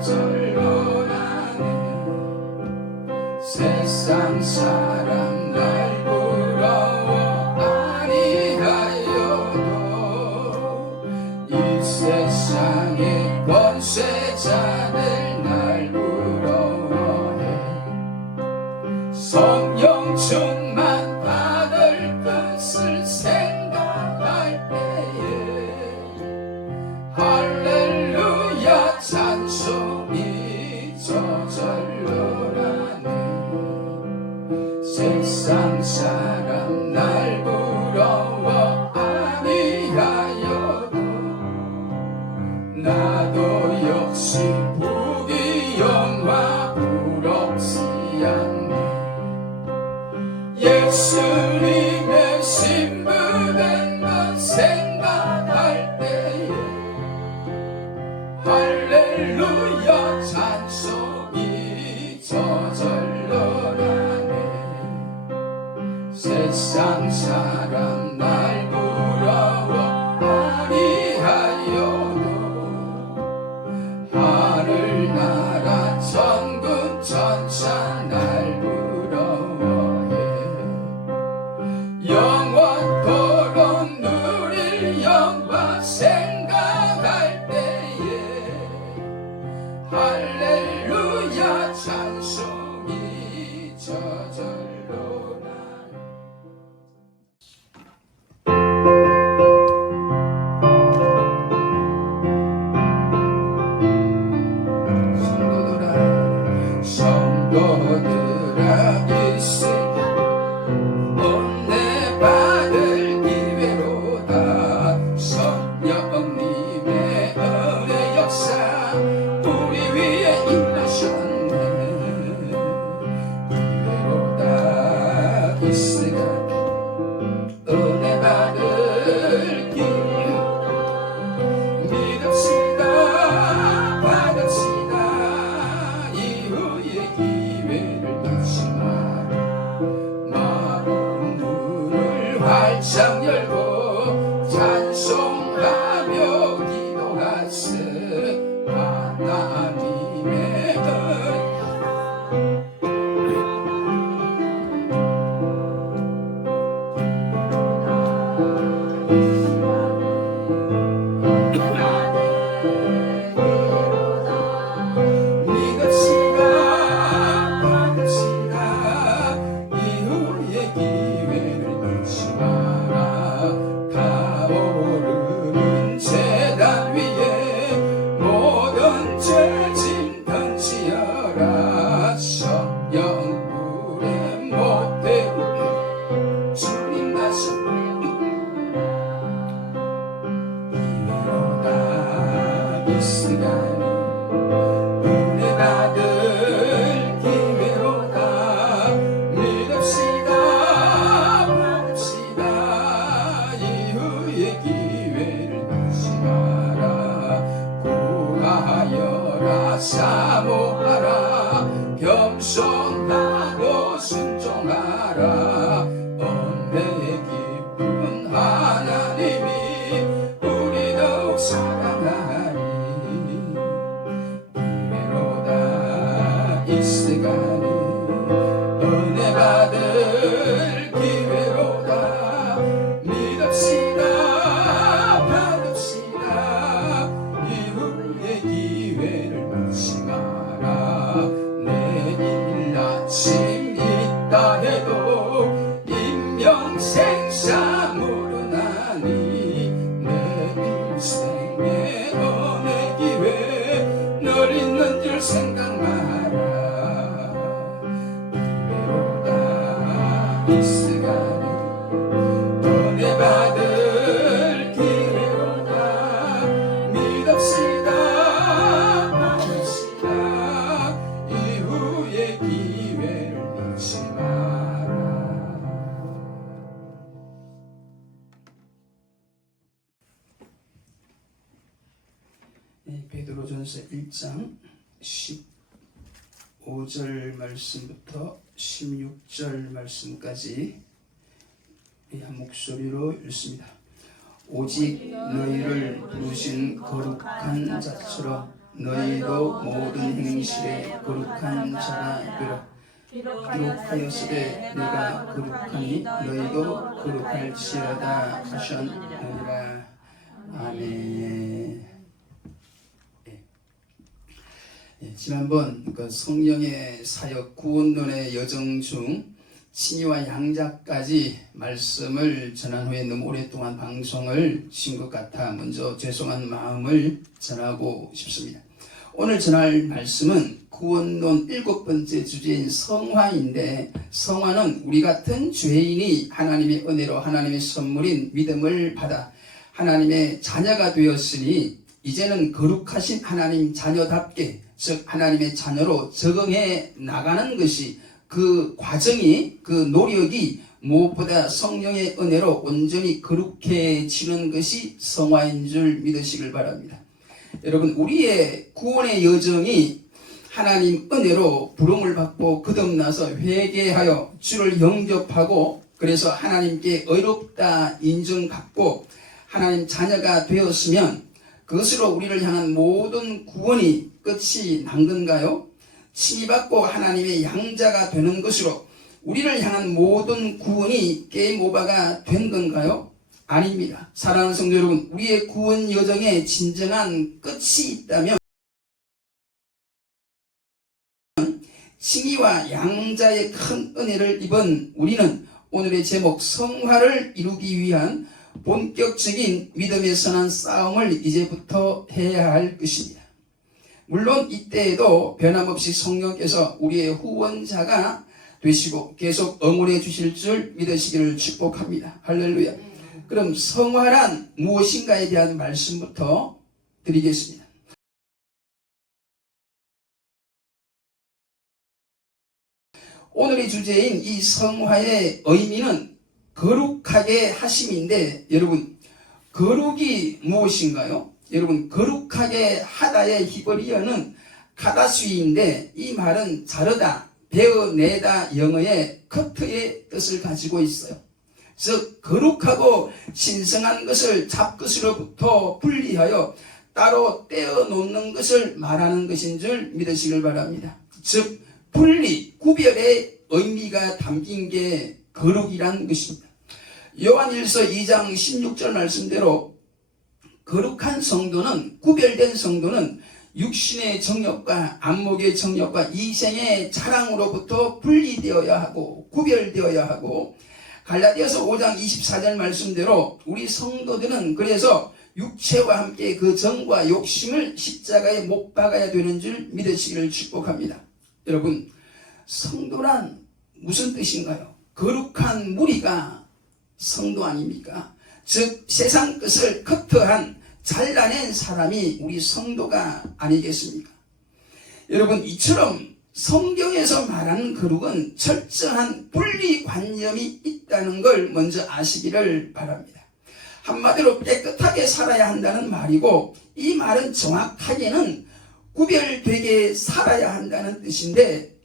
저절로 나네. 세상 사람 날 부러워 아니하여도 이 세상의 권세자들 날 부러워해. 성령 충만 받을 것을 생각할 때에 할렐루야 찬송이 저절로 나네. 세상 사람 날 부러워 아니하여도 나도 역시 부귀영화 부럽지 않네. 예수님의 신부된 것 생각할 때에 할렐루야 찬송이 저절로 나네. 세상 사람 날 부러워 아니하여도 하늘나라 천군 천사 날 부러워해. 영원토록 누릴 영광 생각할 때에 할렐루야 찬송이 저절로 나네. 성도들아 이 시간 은혜 받을 기회로다. 성령님의 은혜 역사 우리 위에 임하셨네. 기회로다 이 시간 은혜 받을 기회 믿읍시다 받읍시다. 이후의 기회를 놓지 마라. 마음 문을 활짝 열고 찬송하며 기도하세. 하나님의 믿읍시다 받읍시다. 이후의 기회를 놓지 마라. 타오르는 제단 위에 모든 죄짐 던지어라. 성령불에 못해 주님 다시 기회로다 이 시간이 은혜 받을 기회로다. 믿읍시다 받읍시다. 이후의 기회를 놓지 마라. 구하여라 사모하라. 겸손하고 순종하라. 은혜의 깊은 하나님이 우리 더욱 사랑하리. 기회로다 이 시간이 은혜 받을 기회로다. 믿읍시다 받읍시다. 이후의 기회를 놓지 마라. 내일 아침 있다 해도 인명생사 모르나니. 내 인생의 은혜 기회 늘 있는 줄 생각 마라. 기회로다 이 시간이 은혜 받을 기회로다. 믿읍시다 받읍시다. 이후의 기회를 놓지 마라. 베드로전서 1장 15절 말씀부터 16절 말씀까지 한 목소리로 읽습니다. 오직 너희를 부르신 거룩한 자처럼 너희도 모든 행실에 거룩한 자가 되라. 기록하였으되 내가 거룩하니 너희도 거룩할지어다 하셨느니라. 아멘. 지난번 그 성령의 사역 구원론의 여정 중 친이와 양자까지 말씀을 전한 후에 너무 오랫동안 방송을 쉰 것 같아 먼저 죄송한 마음을 전하고 싶습니다. 오늘 전할 말씀은 구원론 7번째 주제인 성화인데, 성화는 우리 같은 죄인이 하나님의 은혜로 하나님의 선물인 믿음을 받아 하나님의 자녀가 되었으니 이제는 거룩하신 하나님 자녀답게, 즉 하나님의 자녀로 적응해 나가는 것이, 그 과정이, 그 노력이 무엇보다 성령의 은혜로 온전히 거룩해지는 것이 성화인 줄 믿으시길 바랍니다. 여러분, 우리의 구원의 여정이 하나님 은혜로 부름을 받고 거듭나서 회개하여 주를 영접하고, 그래서 하나님께 의롭다 인정받고 하나님 자녀가 되었으면 그것으로 우리를 향한 모든 구원이 끝이 난 건가요? 칭의받고 하나님의 양자가 되는 것으로 우리를 향한 모든 구원이 게임 오버가 된 건가요? 아닙니다. 사랑하는 성도 여러분, 우리의 구원 여정에 진정한 끝이 있다면 칭의와 양자의 큰 은혜를 입은 우리는 오늘의 제목 성화를 이루기 위한 본격적인 믿음의 선한 싸움을 이제부터 해야 할 것입니다. 물론 이때에도 변함없이 성령께서 우리의 후원자가 되시고 계속 응원해 주실 줄 믿으시기를 축복합니다. 할렐루야. 그럼 성화란 무엇인가에 대한 말씀부터 드리겠습니다. 오늘의 주제인 이 성화의 의미는 거룩하게 하심인데, 여러분, 거룩이 무엇인가요? 여러분, 거룩하게 하다의 히브리어는 카다수인데, 이 말은 자르다, 베어내다 영어의 커트의 뜻을 가지고 있어요. 즉 거룩하고 신성한 것을 잡것으로부터 분리하여 따로 떼어놓는 것을 말하는 것인 줄 믿으시길 바랍니다. 즉 분리, 구별의 의미가 담긴 게 거룩이란 것입니다. 요한일서 2장 16절 말씀대로 거룩한 성도는, 구별된 성도는 육신의 정욕과 안목의 정욕과 이생의 자랑으로부터 분리되어야 하고 구별되어야 하고, 갈라디아서 5장 24절 말씀대로 우리 성도들은 그래서 육체와 함께 그 정과 욕심을 십자가에 못 박아야 되는 줄 믿으시기를 축복합니다. 여러분, 성도란 무슨 뜻인가요? 거룩한 무리가 성도 아닙니까? 즉 세상 것을 커트한, 잘라낸 사람이 우리 성도가 아니겠습니까? 여러분, 이처럼 성경에서 말하는 거룩은 철저한 분리관념이 있다는 걸 먼저 아시기를 바랍니다. 한마디로 깨끗하게 살아야 한다는 말이고, 이 말은 정확하게는 구별되게 살아야 한다는 뜻인데,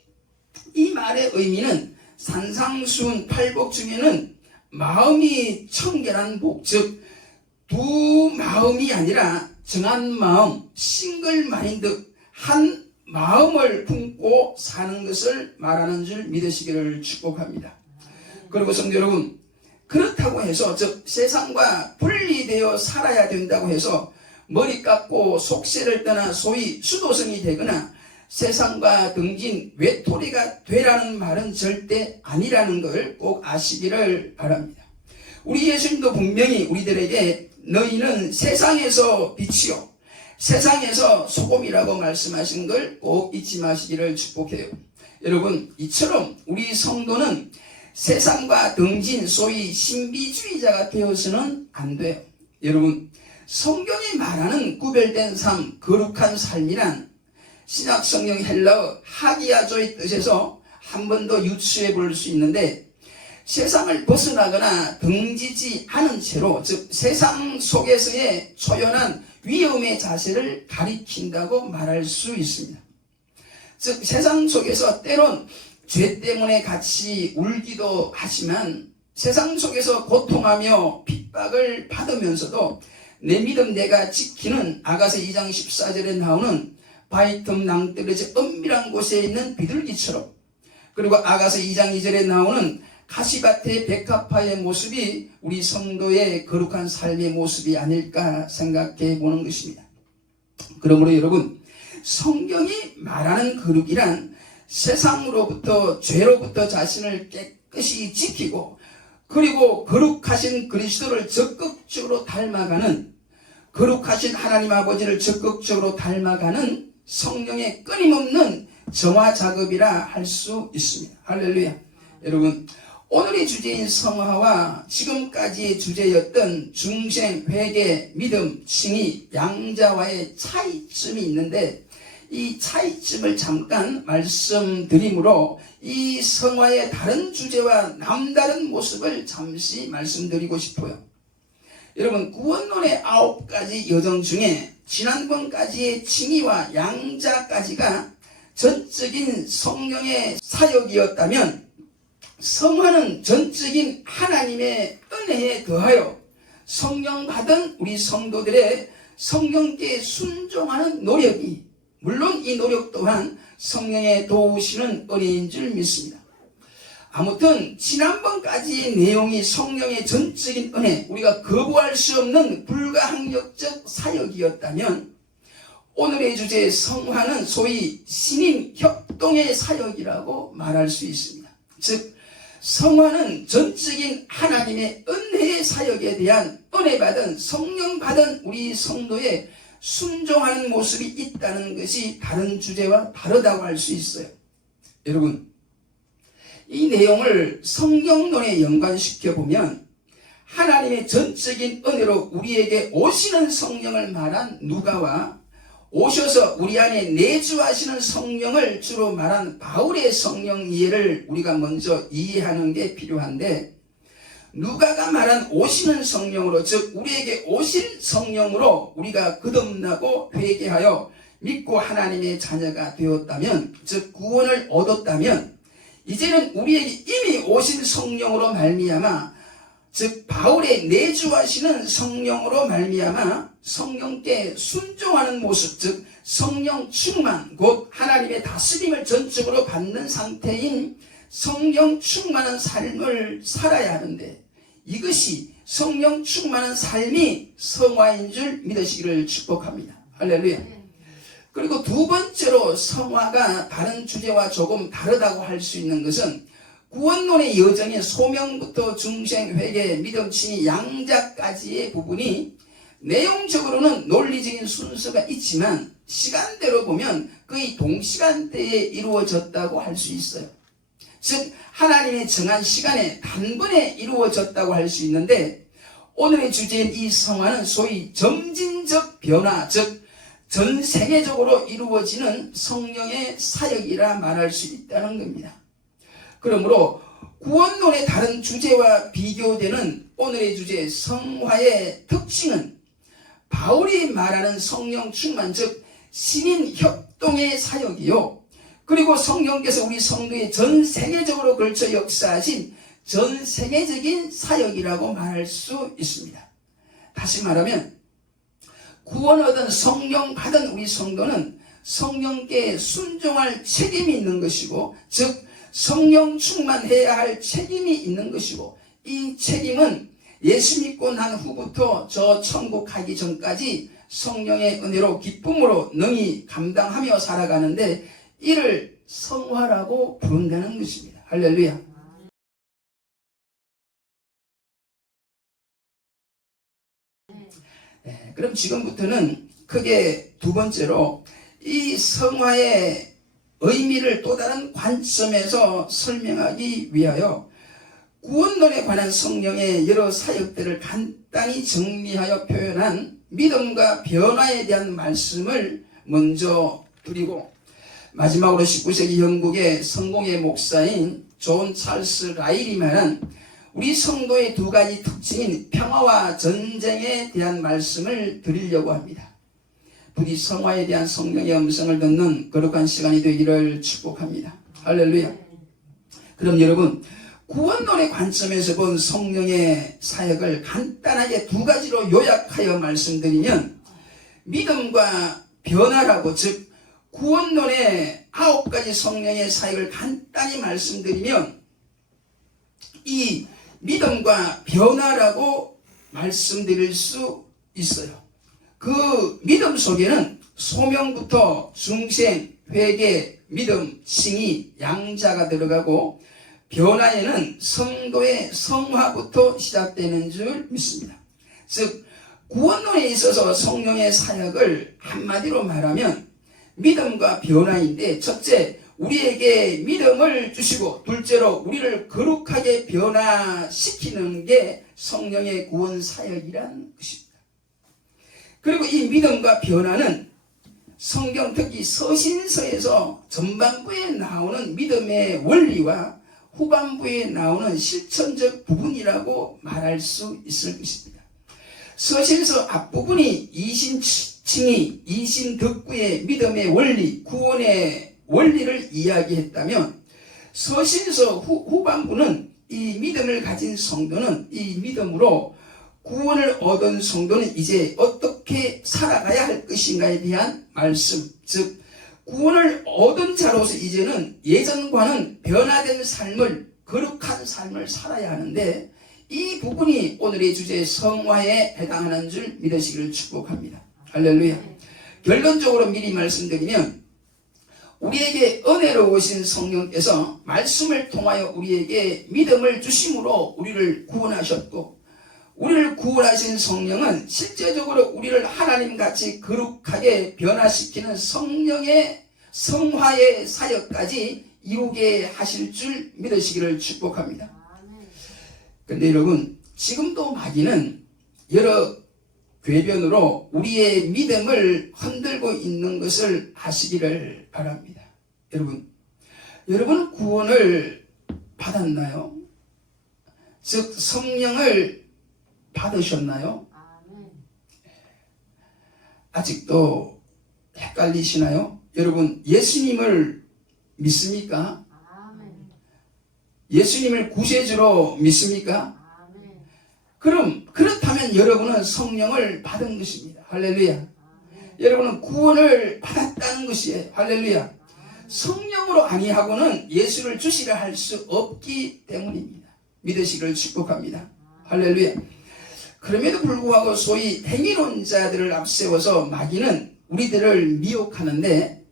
이 말의 의미는 산상수훈 8복 중에는 마음이 청결한 복, 즉 두 마음이 아니라 정한 마음, 싱글 마인드, 한 마음을 품고 사는 것을 말하는 줄 믿으시기를 축복합니다. 그리고 성도 여러분, 그렇다고 해서 즉 세상과 분리되어 살아야 된다고 해서 머리 깎고 속세를 떠나 소위 수도성이 되거나 세상과 등진 외톨이가 되라는 말은 절대 아니라는 걸 꼭 아시기를 바랍니다. 우리 예수님도 분명히 우리들에게 너희는 세상에서 빛이요 세상에서 소금이라고 말씀하신 걸 꼭 잊지 마시기를 축복해요. 여러분, 이처럼 우리 성도는 세상과 등진 소위 신비주의자가 되어서는 안 돼요. 여러분, 성경이 말하는 구별된 삶, 거룩한 삶이란 신약 성경 헬라어 하기야조의 뜻에서 한 번 더 유추해 볼 수 있는데, 세상을 벗어나거나 등지지 않은 채로, 즉 세상 속에서의 초연한 위험의 자세를 가리킨다고 말할 수 있습니다. 즉 세상 속에서 때론 죄 때문에 같이 울기도 하지만, 세상 속에서 고통하며 핍박을 받으면서도 내 믿음 내가 지키는 아가서 2장 14절에 나오는 바위 틈 낭떠러지 은밀한 곳에 있는 비둘기처럼, 그리고 아가서 2장 2절에 나오는 가시밭의 백합화의 모습이 우리 성도의 거룩한 삶의 모습이 아닐까 생각해 보는 것입니다. 그러므로 여러분, 성경이 말하는 거룩이란 세상으로부터, 죄로부터 자신을 깨끗이 지키고, 그리고 거룩하신 그리스도를 적극적으로 닮아가는, 거룩하신 하나님 아버지를 적극적으로 닮아가는 성령의 끊임없는 정화 작업이라 할 수 있습니다. 할렐루야. 여러분, 오늘의 주제인 성화와 지금까지의 주제였던 중생, 회개, 믿음, 칭의, 양자와의 차이점이 있는데, 이 차이점을 잠깐 말씀드리므로 이 성화의 다른 주제와 남다른 모습을 잠시 말씀드리고 싶어요. 여러분, 구원론의 9가지 여정 중에 지난번까지의 칭의와 양자까지가 전적인 성령의 사역이었다면, 성화는 전적인 하나님의 은혜에 더하여 성령 받은 우리 성도들의 성령께 순종하는 노력이, 물론 이 노력 또한 성령의 도우시는 은혜인 줄 믿습니다. 아무튼 지난번까지의 내용이 성령의 전적인 은혜, 우리가 거부할 수 없는 불가항력적 사역이었다면, 오늘의 주제 성화는 소위 신인 협동의 사역이라고 말할 수 있습니다. 즉, 성화는 전적인 하나님의 은혜의 사역에 대한 은혜 받은, 성령 받은 우리 성도의 순종하는 모습이 있다는 것이 다른 주제와 다르다고 할 수 있어요. 여러분, 이 내용을 성경론에 연관시켜 보면 하나님의 전적인 은혜로 우리에게 오시는 성령을 말한 누가와 오셔서 우리 안에 내주하시는 성령을 주로 말한 바울의 성령 이해를 우리가 먼저 이해하는 게 필요한데, 누가가 말한 오시는 성령으로, 즉 우리에게 오실 성령으로 우리가 거듭나고 회개하여 믿고 하나님의 자녀가 되었다면, 즉 구원을 얻었다면, 이제는 우리에게 이미 오신 성령으로 말미암아, 즉 바울의 내주하시는 성령으로 말미암아 성령께 순종하는 모습, 즉 성령 충만, 곧 하나님의 다스림을 전적으로 받는 상태인 성령 충만한 삶을 살아야 하는데, 이것이 성령 충만한 삶이 성화인 줄 믿으시기를 축복합니다. 할렐루야. 그리고 두 번째로 성화가 다른 주제와 조금 다르다고 할 수 있는 것은, 구원론의 여정의 소명부터 중생, 회개, 믿음, 칭의, 양자까지의 부분이 내용적으로는 논리적인 순서가 있지만 시간대로 보면 거의 동시간대에 이루어졌다고 할 수 있어요. 즉 하나님의 정한 시간에 단번에 이루어졌다고 할 수 있는데, 오늘의 주제인 이 성화는 소위 점진적 변화, 즉 전 세계적으로 이루어지는 성령의 사역이라 말할 수 있다는 겁니다. 그러므로 구원론의 다른 주제와 비교되는 오늘의 주제 성화의 특징은 바울이 말하는 성령 충만, 즉 신인 협동의 사역이요, 그리고 성령께서 우리 성도의 전 세계적으로 걸쳐 역사하신 전 세계적인 사역이라고 말할 수 있습니다. 다시 말하면 구원 얻은 성령 받은 우리 성도는 성령께 순종할 책임이 있는 것이고, 즉 성령 충만해야 할 책임이 있는 것이고, 이 책임은 예수 믿고 난 후부터 저 천국 가기 전까지 성령의 은혜로 기쁨으로 능히 감당하며 살아가는데, 이를 성화라고 부른다는 것입니다. 할렐루야. 그럼 지금부터는 크게 두 번째로 이 성화의 의미를 또 다른 관점에서 설명하기 위하여 구원론에 관한 성령의 여러 사역들을 간단히 정리하여 표현한 믿음과 변화에 대한 말씀을 먼저 드리고, 마지막으로 19세기 영국의 성공의 목사인 존 찰스 라일이 말한 우리 성도의 두 가지 특징인 평화와 전쟁에 대한 말씀을 드리려고 합니다. 부디 성화에 대한 성령의 음성을 듣는 거룩한 시간이 되기를 축복합니다. 할렐루야. 그럼 여러분, 구원론의 관점에서 본 성령의 사역을 간단하게 두 가지로 요약하여 말씀드리면, 믿음과 변화라고, 즉 구원론의 9가지 성령의 사역을 간단히 말씀드리면 이 믿음과 변화라고 말씀드릴 수 있어요. 그 믿음 속에는 소명부터 중생, 회개, 믿음, 칭의, 양자가 들어가고 변화에는 성도의 성화부터 시작되는 줄 믿습니다. 즉 구원론에 있어서 성령의 사역을 한마디로 말하면 믿음과 변화인데, 첫째 우리에게 믿음을 주시고 둘째로 우리를 거룩하게 변화시키는 게 성령의 구원 사역이란 것입니다. 그리고 이 믿음과 변화는 성경 특히 서신서에서 전반부에 나오는 믿음의 원리와 후반부에 나오는 실천적 부분이라고 말할 수 있을 것입니다. 서신서 앞부분이 이신칭의, 이신덕구의 믿음의 원리, 구원의 원리를 이야기했다면 서신서 후반부는 이 믿음을 가진 성도는 이 믿음으로 구원을 얻은 성도는 이제 어떻게 살아가야 할 것인가에 대한 말씀, 즉 구원을 얻은 자로서 이제는 예전과는 변화된 삶을, 거룩한 삶을 살아야 하는데 이 부분이 오늘의 주제 성화에 해당하는 줄 믿으시기를 축복합니다. 할렐루야. 결론적으로 미리 말씀드리면 우리에게 은혜로 오신 성령께서 말씀을 통하여 우리에게 믿음을 주심으로 우리를 구원하셨고, 우리를 구원하신 성령은 실제적으로 우리를 하나님같이 거룩하게 변화시키는 성령의 성화의 사역까지 이루게 하실 줄 믿으시기를 축복합니다. 그런데 여러분, 지금도 마귀는 여러 궤변으로 우리의 믿음을 흔들고 있는 것을 아시기를 바랍니다. 여러분 구원을 받았나요? 즉 성령을 받으셨나요? 아직도 헷갈리시나요? 여러분 예수님을 믿습니까? 예수님을 구세주로 믿습니까? 그렇다면 여러분은 성령을 받은 것입니다. 할렐루야. 여러분은 구원을 받았다는 것이에요. 할렐루야. 성령으로 아니하고는 예수를 주시라 할 수 없기 때문입니다. 믿으시기를 축복합니다. 할렐루야. 그럼에도 불구하고 소위 행위론자들을 앞세워서 마귀는 우리들을 미혹하는데,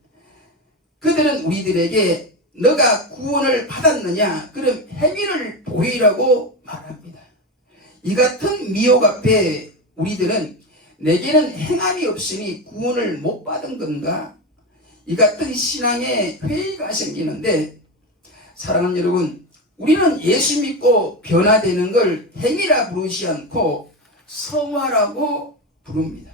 그들은 우리들에게 너가 구원을 받았느냐? 그럼 행위를 보이라고 말합니다. 이 같은 미혹 앞에 우리들은 내게는 행함이 없으니 구원을 못 받은 건가? 이 같은 신앙의 회의가 생기는데, 사랑하는 여러분, 우리는 예수 믿고 변화되는 걸 행위라 부르지 않고 성화라고 부릅니다.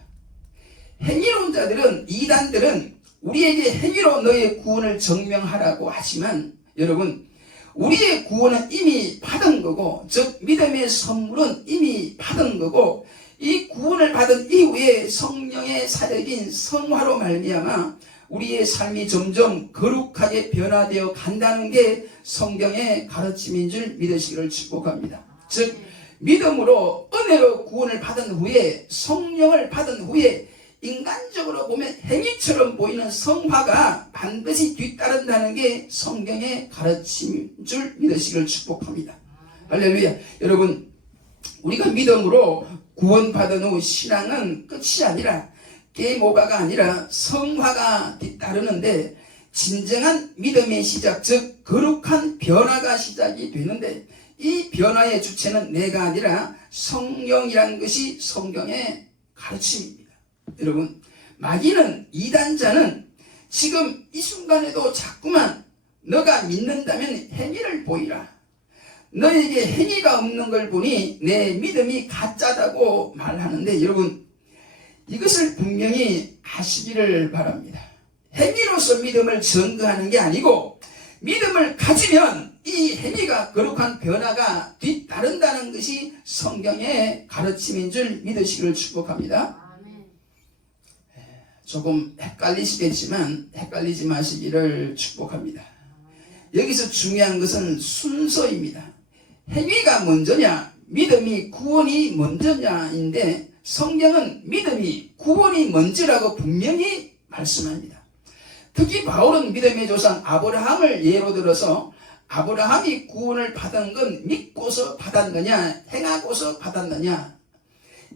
행위론자들은, 이단들은 우리에게 행위로 너의 구원을 증명하라고 하지만 여러분, 우리의 구원은 이미 받은 거고, 즉 믿음의 선물은 이미 받은 거고, 이 구원을 받은 이후에 성령의 사역인 성화로 말미암아 우리의 삶이 점점 거룩하게 변화되어 간다는 게 성경의 가르침인 줄 믿으시기를 축복합니다. 즉 믿음으로 은혜로 구원을 받은 후에, 성령을 받은 후에 인간적으로 보면 행위처럼 보이는 성화가 반드시 뒤따른다는 게 성경의 가르침인 줄 믿으시기를 축복합니다. 할렐루야. 여러분, 우리가 믿음으로 구원받은 후 신앙은 끝이 아니라, 게임오버가 아니라 성화가 뒤따르는데, 진정한 믿음의 시작, 즉 거룩한 변화가 시작이 되는데, 이 변화의 주체는 내가 아니라 성령이라는 것이 성경의 가르침입니다. 여러분, 마귀는, 이단자는 지금 이 순간에도 자꾸만 너가 믿는다면 행위를 보이라, 너에게 행위가 없는 걸 보니 내 믿음이 가짜다고 말하는데, 여러분 이것을 분명히 아시기를 바랍니다. 행위로서 믿음을 증거하는 게 아니고, 믿음을 가지면 이 행위가 거룩한 변화가 뒤따른다는 것이 성경의 가르침인 줄 믿으시기를 축복합니다. 조금 헷갈리시겠지만 헷갈리지 마시기를 축복합니다. 여기서 중요한 것은 순서입니다. 행위가 먼저냐, 믿음이, 구원이 먼저냐인데, 성경은 믿음이, 구원이 먼저라고 분명히 말씀합니다. 특히 바울은 믿음의 조상 아브라함을 예로 들어서 아브라함이 구원을 받은 건 믿고서 받았느냐 행하고서 받았느냐,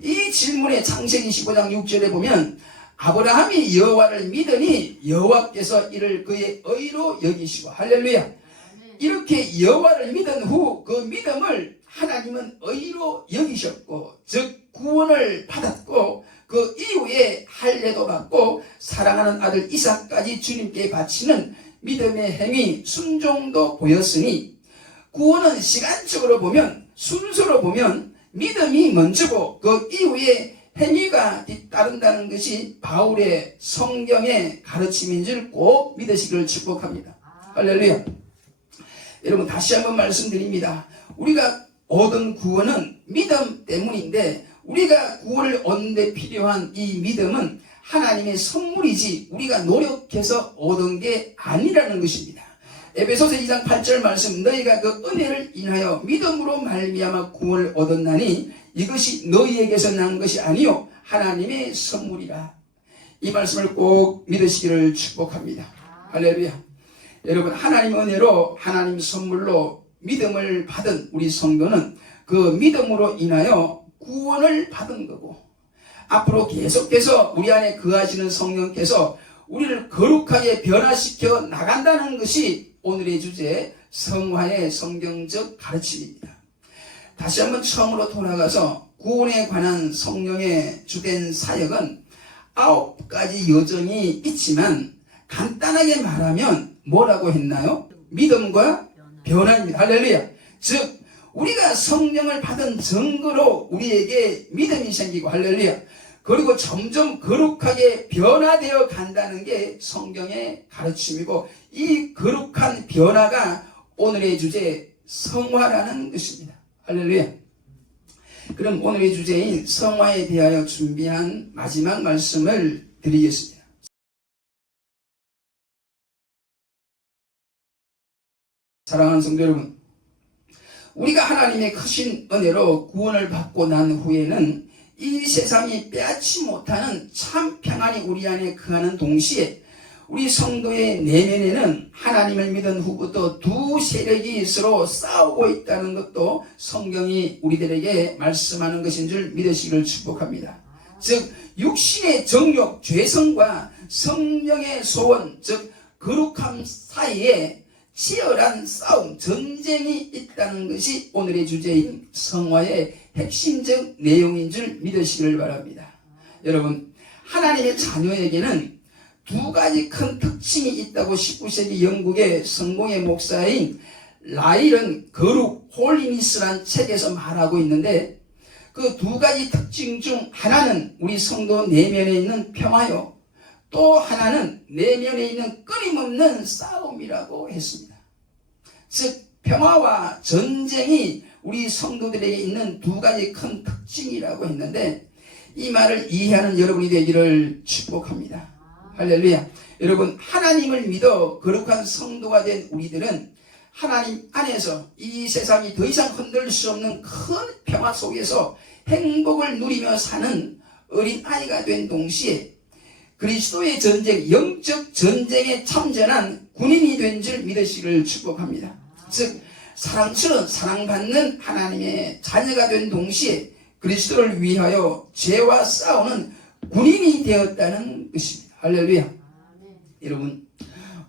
이 질문에 창세기 15장 6절에 보면 아브라함이 여호와를 믿으니 여호와께서 이를 그의 의로 여기시고, 할렐루야, 이렇게 여호와를 믿은 후 그 믿음을 하나님은 의로 여기셨고, 즉 구원을 받았고, 그 이후에 할례도 받고 사랑하는 아들 이삭까지 주님께 바치는 믿음의 행위 순종도 보였으니, 구원은 시간적으로 보면 순서로 보면 믿음이 먼저고 그 이후에 행위가 뒤따른다는 것이 바울의 성경의 가르침인 줄 꼭 믿으시기를 축복합니다. 할렐루야. 여러분, 다시 한번 말씀드립니다. 우리가 얻은 구원은 믿음 때문인데, 우리가 구원을 얻는 데 필요한 이 믿음은 하나님의 선물이지 우리가 노력해서 얻은 게 아니라는 것입니다. 에베소서 2장 8절 말씀, 너희가 그 은혜를 인하여 믿음으로 말미암아 구원을 얻었나니 이것이 너희에게서 난 것이 아니요 하나님의 선물이라. 이 말씀을 꼭 믿으시기를 축복합니다. 할렐루야. 여러분, 하나님 은혜로 하나님 선물로 믿음을 받은 우리 성도는 그 믿음으로 인하여 구원을 받은 거고, 앞으로 계속해서 우리 안에 거하시는 성령께서 우리를 거룩하게 변화시켜 나간다는 것이 오늘의 주제 성화의 성경적 가르침입니다. 다시 한번 처음으로 돌아가서 구원에 관한 성령의 주된 사역은 9가지 여정이 있지만, 간단하게 말하면 뭐라고 했나요? 믿음과 변화입니다. 할렐루야. 즉 우리가 성령을 받은 증거로 우리에게 믿음이 생기고, 할렐루야, 그리고 점점 거룩하게 변화되어 간다는 게 성경의 가르침이고, 이 거룩한 변화가 오늘의 주제 성화라는 것입니다. 할렐루야. 그럼 오늘의 주제인 성화에 대하여 준비한 마지막 말씀을 드리겠습니다. 사랑하는 성도 여러분, 우리가 하나님의 크신 은혜로 구원을 받고 난 후에는 이 세상이 빼앗지 못하는 참 평안이 우리 안에 거하는 동시에 우리 성도의 내면에는 하나님을 믿은 후부터 두 세력이 서로 싸우고 있다는 것도 성경이 우리들에게 말씀하는 것인 줄 믿으시기를 축복합니다. 즉 육신의 정욕, 죄성과 성령의 소원, 즉 거룩함 사이에 치열한 싸움, 전쟁이 있다는 것이 오늘의 주제인 성화의 핵심적 내용인 줄 믿으시기를 바랍니다. 여러분, 하나님의 자녀에게는 두 가지 큰 특징이 있다고 19세기 영국의 성공의 목사인 라일은 거룩 홀리니스란 책에서 말하고 있는데, 그 두 가지 특징 중 하나는 우리 성도 내면에 있는 평화요, 또 하나는 내면에 있는 끊임없는 싸움이라고 했습니다. 즉 평화와 전쟁이 우리 성도들에게 있는 두 가지 큰 특징이라고 했는데, 이 말을 이해하는 여러분이 되기를 축복합니다. 할렐루야. 여러분, 하나님을 믿어 거룩한 성도가 된 우리들은 하나님 안에서 이 세상이 더 이상 흔들 수 없는 큰 평화 속에서 행복을 누리며 사는 어린아이가 된 동시에 그리스도의 전쟁, 영적 전쟁에 참전한 군인이 된 줄 믿으시기를 축복합니다. 즉 사랑스러운 사랑받는 하나님의 자녀가 된 동시에 그리스도를 위하여 죄와 싸우는 군인이 되었다는 것입니다. 할렐루야. 여러분,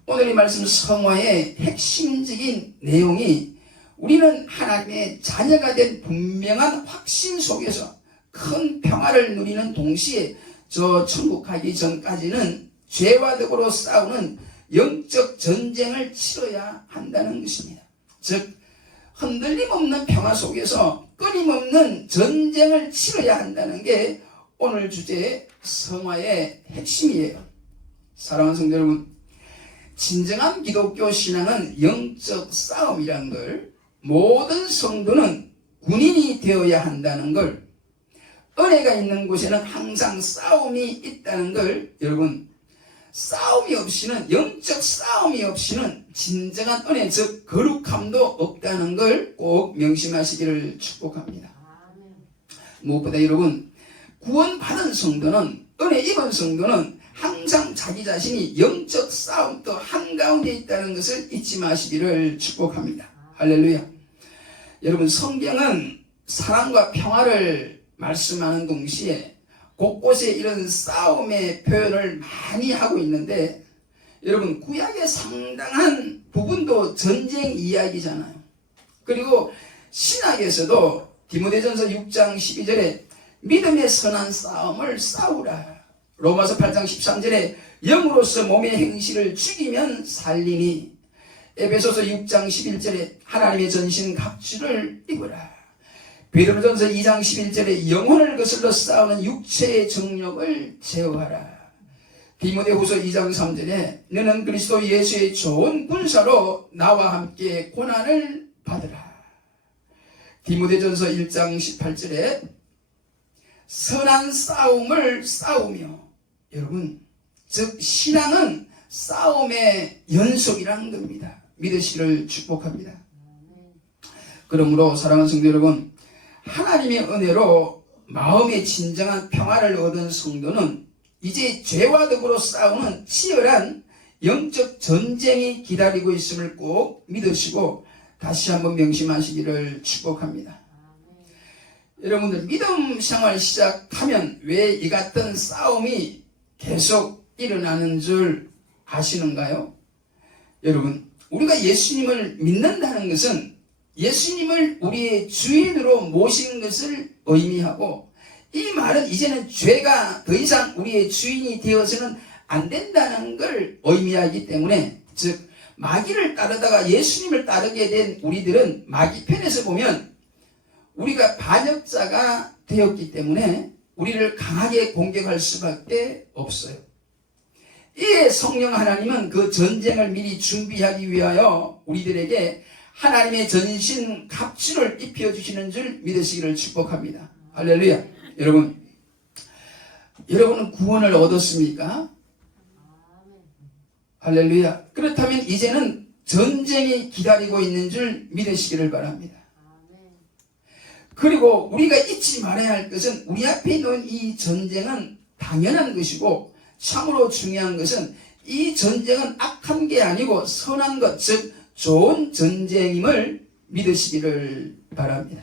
오늘 이 말씀 성화의 핵심적인 내용이 우리는 하나님의 자녀가 된 분명한 확신 속에서 큰 평화를 누리는 동시에 저 천국 가기 전까지는 죄와 덕으로 싸우는 영적 전쟁을 치러야 한다는 것입니다. 즉 흔들림 없는 평화 속에서 끊임없는 전쟁을 치러야 한다는 게 오늘 주제의 성화의 핵심이에요. 사랑하는 성도 여러분, 진정한 기독교 신앙은 영적 싸움이라는 걸, 모든 성도는 군인이 되어야 한다는 걸, 은혜가 있는 곳에는 항상 싸움이 있다는 걸, 여러분, 싸움이 없이는, 영적 싸움이 없이는 진정한 은혜, 즉 거룩함도 없다는 걸 꼭 명심하시기를 축복합니다. 무엇보다 여러분, 구원받은 성도는, 은혜 입은 성도는 항상 자기 자신이 영적 싸움도 한가운데 있다는 것을 잊지 마시기를 축복합니다. 할렐루야. 여러분, 성경은 사랑과 평화를 말씀하는 동시에 곳곳에 이런 싸움의 표현을 많이 하고 있는데, 여러분, 구약의 상당한 부분도 전쟁 이야기잖아요. 그리고 신약에서도 디모데전서 6장 12절에 믿음의 선한 싸움을 싸우라. 로마서 8장 13절에 영으로서 몸의 행실을 죽이면 살리니. 에베소서 6장 11절에 하나님의 전신 갑주를 입으라. 베드로전서 2장 11절에 영혼을 거슬러 싸우는 육체의 정욕을 제어하라. 디모데후서 2장 3절에 너는 그리스도 예수의 좋은 군사로 나와 함께 고난을 받으라. 디모데전서 1장 18절에 선한 싸움을 싸우며, 여러분, 즉 신앙은 싸움의 연속이라는 겁니다. 믿으시기를 축복합니다. 그러므로 사랑하는 성도 여러분, 하나님의 은혜로 마음의 진정한 평화를 얻은 성도는 이제 죄와 더불어 싸우는 치열한 영적 전쟁이 기다리고 있음을 꼭 믿으시고 다시 한번 명심하시기를 축복합니다. 여러분들, 믿음 생활 시작하면 왜 이 같은 싸움이 계속 일어나는 줄 아시는가요? 여러분, 우리가 예수님을 믿는다는 것은 예수님을 우리의 주인으로 모신 것을 의미하고, 이 말은 이제는 죄가 더 이상 우리의 주인이 되어서는 안 된다는 걸 의미하기 때문에, 즉 마귀를 따르다가 예수님을 따르게 된 우리들은 마귀 편에서 보면 우리가 반역자가 되었기 때문에 우리를 강하게 공격할 수밖에 없어요. 이에 성령 하나님은 그 전쟁을 미리 준비하기 위하여 우리들에게 하나님의 전신 갑주를 입혀주시는 줄 믿으시기를 축복합니다. 할렐루야. 여러분은 구원을 얻었습니까? 할렐루야. 그렇다면 이제는 전쟁이 기다리고 있는 줄 믿으시기를 바랍니다. 그리고 우리가 잊지 말아야 할 것은, 우리 앞에 있는 이 전쟁은 당연한 것이고, 참으로 중요한 것은 이 전쟁은 악한 게 아니고 선한 것, 즉 좋은 전쟁임을 믿으시기를 바랍니다.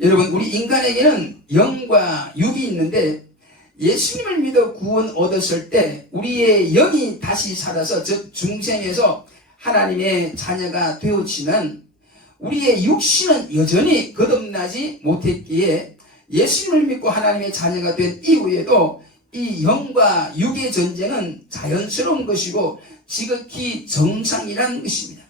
여러분, 우리 인간에게는 영과 육이 있는데, 예수님을 믿어 구원 얻었을 때 우리의 영이 다시 살아서, 즉 중생에서 하나님의 자녀가 되었지만 우리의 육신은 여전히 거듭나지 못했기에 예수님을 믿고 하나님의 자녀가 된 이후에도 이 영과 육의 전쟁은 자연스러운 것이고 지극히 정상이라는 것입니다.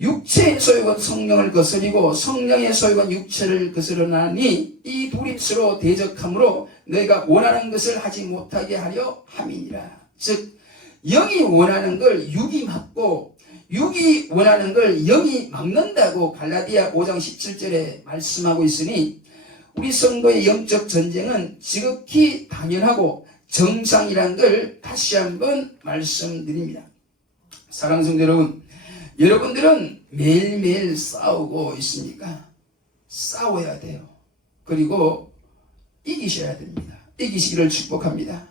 육체의 소욕은 성령을 거스리고 성령의 소욕은 육체를 거스르나니 이 둘이 서로 대적하므로 너희가 원하는 것을 하지 못하게 하려 함이니라. 즉 영이 원하는 걸 육이 막고 육이 원하는 걸 영이 막는다고 갈라디아 5장 17절에 말씀하고 있으니, 우리 성도의 영적 전쟁은 지극히 당연하고 정상이라는 걸 다시 한번 말씀드립니다. 사랑하는 성도 여러분, 여러분들은 매일매일 싸우고 있습니까? 싸워야 돼요. 그리고 이기셔야 됩니다. 이기시기를 축복합니다.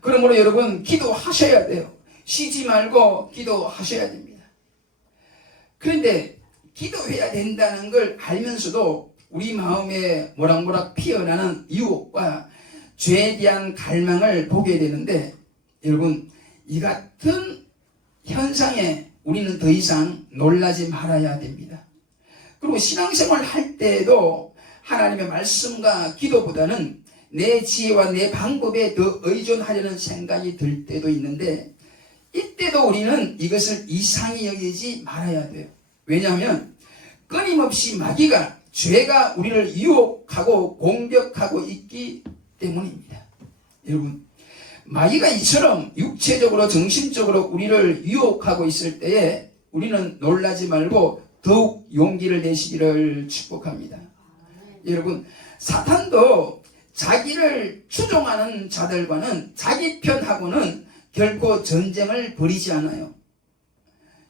그러므로 여러분, 기도하셔야 돼요. 쉬지 말고 기도하셔야 됩니다. 그런데 기도해야 된다는 걸 알면서도 우리 마음에 모락모락 피어나는 유혹과 죄에 대한 갈망을 보게 되는데, 여러분, 이 같은 현상에 우리는 더 이상 놀라지 말아야 됩니다. 그리고 신앙생활 할 때에도 하나님의 말씀과 기도보다는 내 지혜와 내 방법에 더 의존하려는 생각이 들 때도 있는데, 이때도 우리는 이것을 이상히 여기지 말아야 돼요. 왜냐하면 끊임없이 마귀가, 죄가 우리를 유혹하고 공격하고 있기 때문입니다. 여러분, 마귀가 이처럼 육체적으로 정신적으로 우리를 유혹하고 있을 때에 우리는 놀라지 말고 더욱 용기를 내시기를 축복합니다. 여러분, 사탄도 자기를 추종하는 자들과는, 자기 편하고는 결코 전쟁을 벌이지 않아요.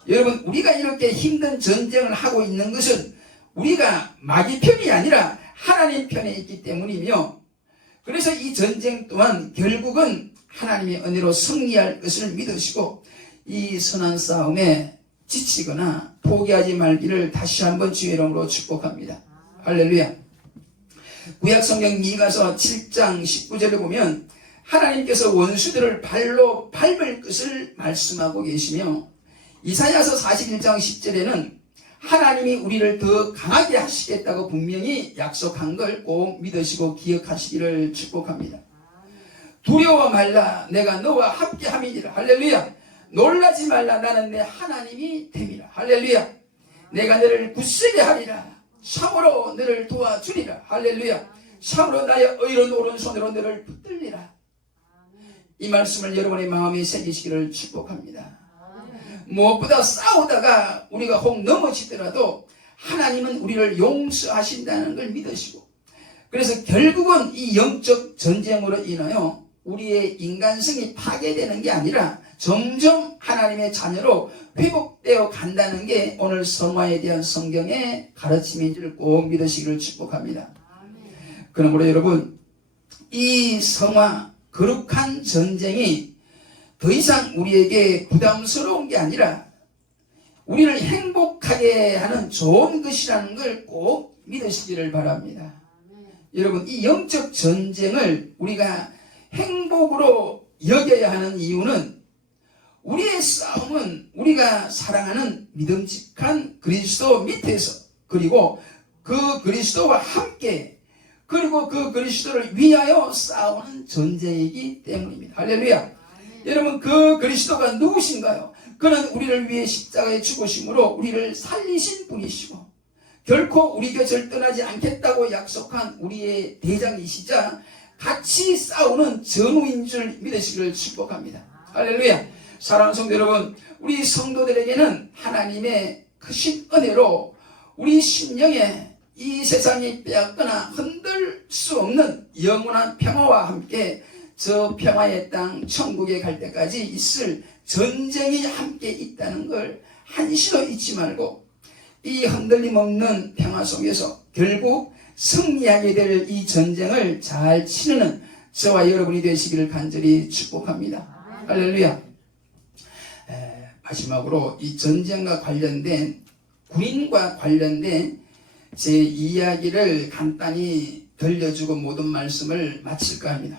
여러분, 우리가 이렇게 힘든 전쟁을 하고 있는 것은 우리가 마귀 편이 아니라 하나님 편에 있기 때문이며, 그래서 이 전쟁 또한 결국은 하나님의 은혜로 승리할 것을 믿으시고 이 선한 싸움에 지치거나 포기하지 말기를 다시 한번 주의 이름으로 축복합니다. 할렐루야. 구약성경 미가서 7장 19절에 보면 하나님께서 원수들을 발로 밟을 것을 말씀하고 계시며 이사야서 41장 10절에는 하나님이 우리를 더 강하게 하시겠다고 분명히 약속한 걸 꼭 믿으시고 기억하시기를 축복합니다. 두려워 말라 내가 너와 함께 함이니라. 할렐루야. 놀라지 말라 나는 내 하나님이 됨이라. 할렐루야. 내가 너를 굳세게 하리라. 참으로 너를 도와주리라. 할렐루야. 참으로 나의 의로운 오른손으로 너를 붙들리라. 이 말씀을 여러분의 마음에 새기시기를 축복합니다. 무엇보다 싸우다가 우리가 혹 넘어지더라도 하나님은 우리를 용서하신다는 걸 믿으시고, 그래서 결국은 이 영적 전쟁으로 인하여 우리의 인간성이 파괴되는 게 아니라 점점 하나님의 자녀로 회복되어 간다는 게 오늘 성화에 대한 성경의 가르침인 줄 꼭 믿으시기를 축복합니다. 그러므로 여러분, 이 성화 거룩한 전쟁이 더 이상 우리에게 부담스러운 게 아니라 우리를 행복하게 하는 좋은 것이라는 걸 꼭 믿으시기를 바랍니다. 여러분, 이 영적 전쟁을 우리가 행복으로 여겨야 하는 이유는 우리의 싸움은 우리가 사랑하는 믿음직한 그리스도 밑에서, 그리고 그 그리스도와 함께, 그리고 그 그리스도를 위하여 싸우는 전쟁이기 때문입니다. 할렐루야. 여러분, 그 그리스도가 누구신가요? 그는 우리를 위해 십자가에 죽으심으로 우리를 살리신 분이시고 결코 우리 곁을 떠나지 않겠다고 약속한 우리의 대장이시자 같이 싸우는 전우인 줄 믿으시기를 축복합니다. 할렐루야. 사랑하는 성도 여러분, 우리 성도들에게는 하나님의 크신 은혜로 우리 심령에 이 세상이 빼앗거나 흔들 수 없는 영원한 평화와 함께 저 평화의 땅 천국에 갈 때까지 있을 전쟁이 함께 있다는 걸 한시도 잊지 말고 이 흔들림 없는 평화 속에서 결국 승리하게 될 이 전쟁을 잘 치르는 저와 여러분이 되시기를 간절히 축복합니다. 할렐루야. 마지막으로 이 전쟁과 관련된, 군인과 관련된 제 이야기를 간단히 들려주고 모든 말씀을 마칠까 합니다.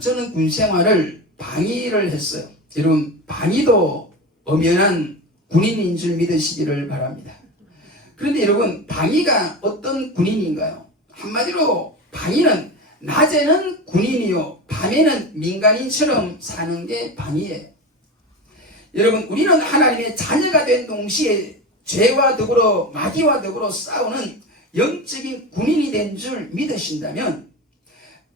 저는 군 생활을 방위를 했어요. 여러분, 방위도 엄연한 군인인 줄 믿으시기를 바랍니다. 그런데 여러분, 방위가 어떤 군인인가요? 한마디로 방위는 낮에는 군인이요 밤에는 민간인처럼 사는 게 방위예요. 여러분, 우리는 하나님의 자녀가 된 동시에 죄와 더불어 마귀와 더불어 싸우는 영적인 군인이 된 줄 믿으신다면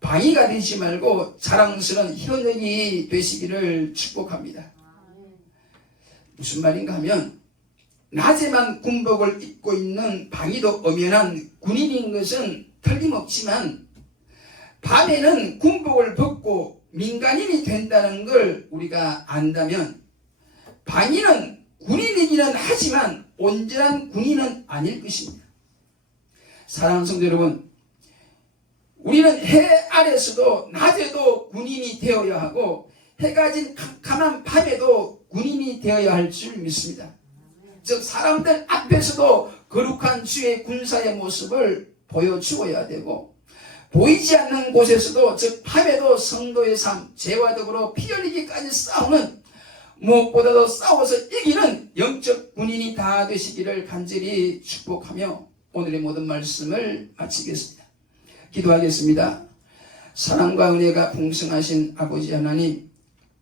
방위가 되지 말고 자랑스러운 현역이 되시기를 축복합니다. 무슨 말인가 하면 낮에만 군복을 입고 있는 방위도 엄연한 군인인 것은 틀림없지만 밤에는 군복을 벗고 민간인이 된다는 걸 우리가 안다면 방위는 군인이기는 하지만 온전한 군인은 아닐 것입니다. 사랑하는 성도 여러분, 우리는 해 아래서도 낮에도 군인이 되어야 하고 해가 진 캄캄한 밤에도 군인이 되어야 할 줄 믿습니다. 즉 사람들 앞에서도 거룩한 주의 군사의 모습을 보여주어야 되고 보이지 않는 곳에서도 즉 밤에도 성도의 삶, 죄와 더불어 피 흘리기까지 싸우는, 무엇보다도 싸워서 이기는 영적 군인이 다 되시기를 간절히 축복하며 오늘의 모든 말씀을 마치겠습니다. 기도하겠습니다. 사랑과 은혜가 풍성하신 아버지 하나님,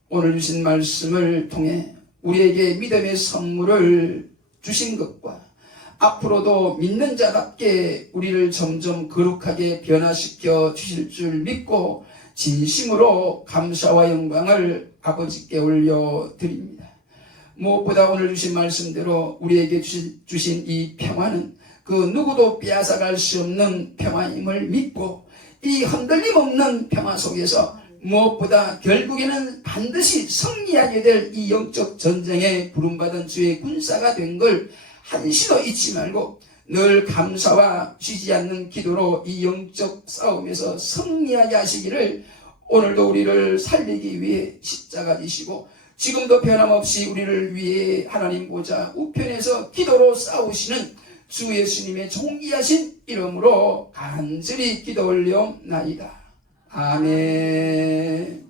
오늘 주신 말씀을 통해 우리에게 믿음의 선물을 주신 것과 앞으로도 믿는 자답게 우리를 점점 거룩하게 변화시켜 주실 줄 믿고 진심으로 감사와 영광을 아버지께 올려드립니다. 무엇보다 오늘 주신 말씀대로 우리에게 주신 이 평화는 그 누구도 빼앗아갈 수 없는 평화임을 믿고 이 흔들림 없는 평화 속에서 무엇보다 결국에는 반드시 승리하게 될 이 영적 전쟁에 부름받은 주의 군사가 된 걸 한시도 잊지 말고 늘 감사와 쉬지 않는 기도로 이 영적 싸움에서 승리하게 하시기를 오늘도 우리를 살리기 위해 십자가 지시고 지금도 변함없이 우리를 위해 하나님 보좌 우편에서 기도로 싸우시는 주 예수님의 존귀하신 이름으로 간절히 기도 올려옵나이다. 아멘.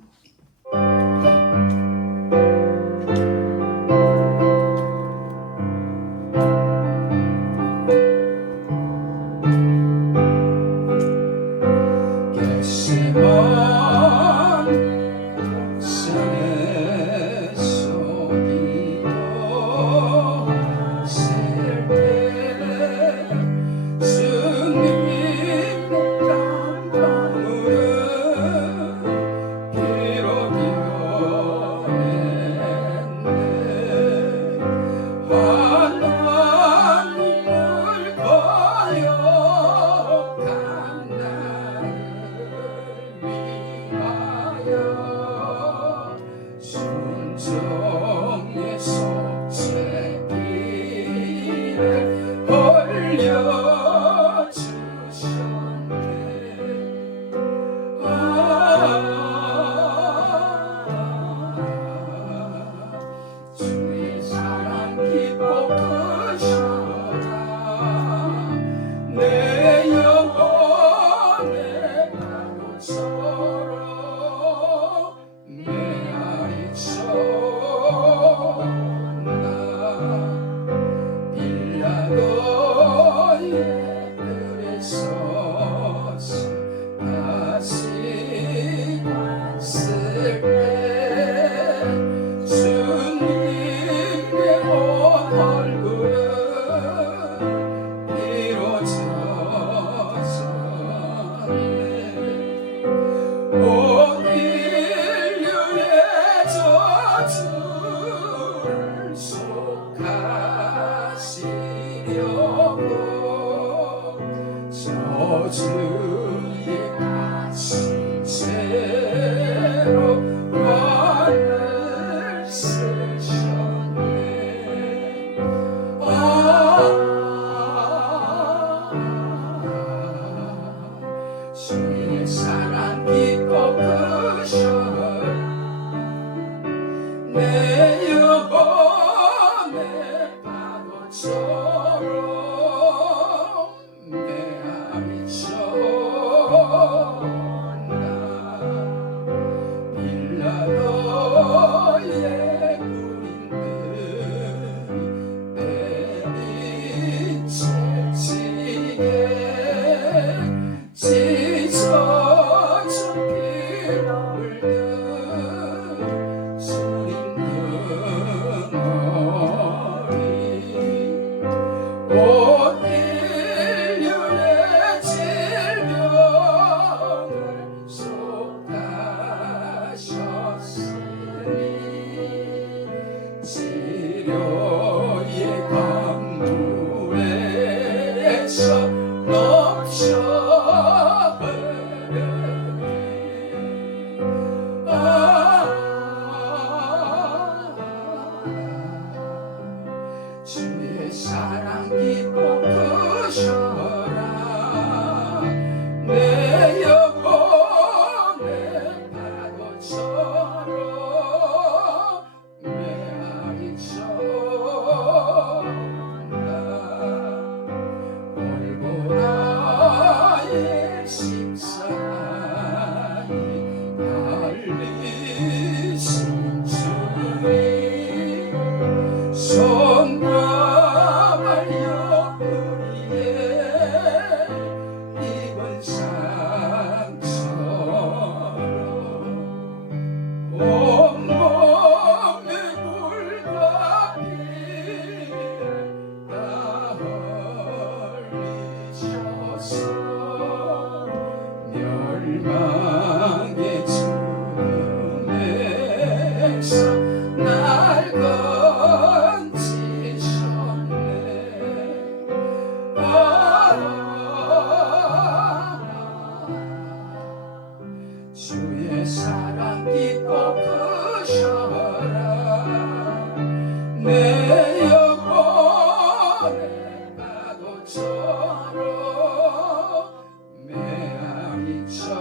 내 안이 쳐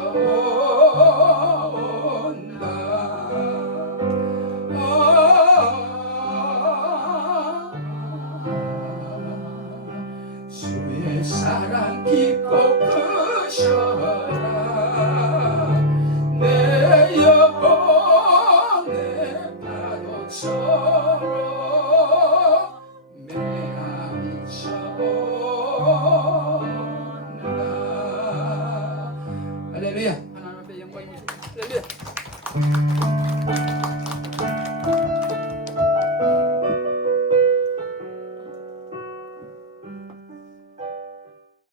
할렐루야.